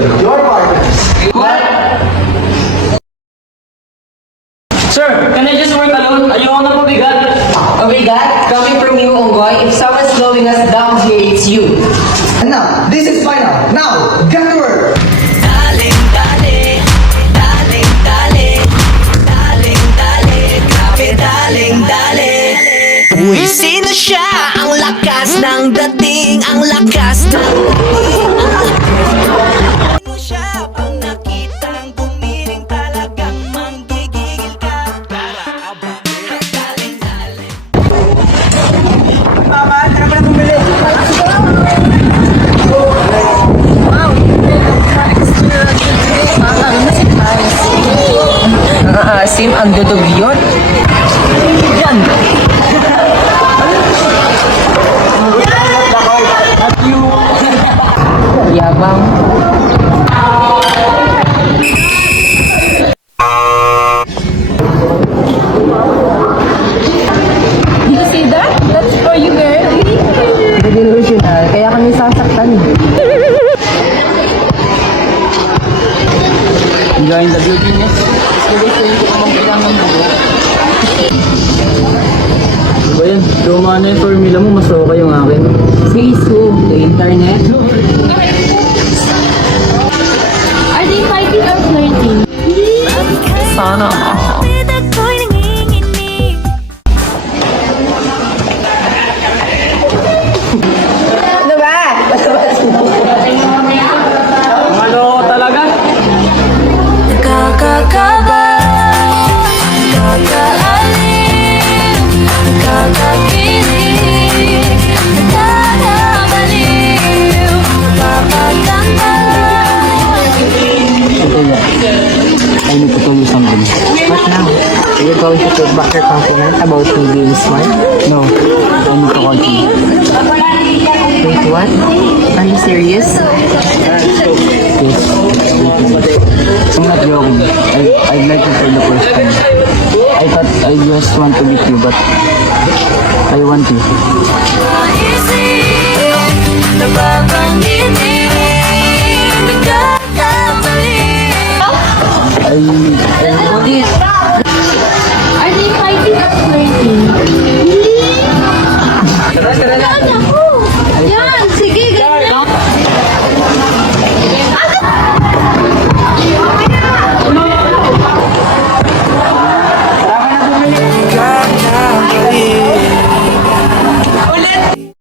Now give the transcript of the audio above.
your partners. What? Sir, can I just work alone? Ayoko na pabigat. Obrigado, coming from you, Onggoy. If someone's slowing us down here, it's you. And now, this is final. Now, get to work. Daling dali, daling dali, daling dali, grabe daling dali. Uy, sino siya? Ang lakas ng dating, ang lakas ng Sino siya? Pag nakitang gumiling talagang manggigigil ka. Daling dali. Nakaasim ang dudugyot. Yan! Yabang. You see that? That's for you, girl. Delusional. Kaya kami sasaktan. Enjoying the beautiness. Diba yan? Luma na yung formula mo, mas okay yung akin. Facebook, the internet. Are they fighting or flirting? Sana all. Ano ba? Ano talaga? Kakakabay, kakaalim, kakakilig, nakakabaliw, napapatanggal. I need to tell you something. What now? Are you going to take back your compliment about me being smart? No, I need to continue. Wait, what? Are you serious? Yes. I'm not joking. I'd like to tell the first time. I thought I just want to meet you, but I want you. Isip, nababanggit, nagkakabaliw. I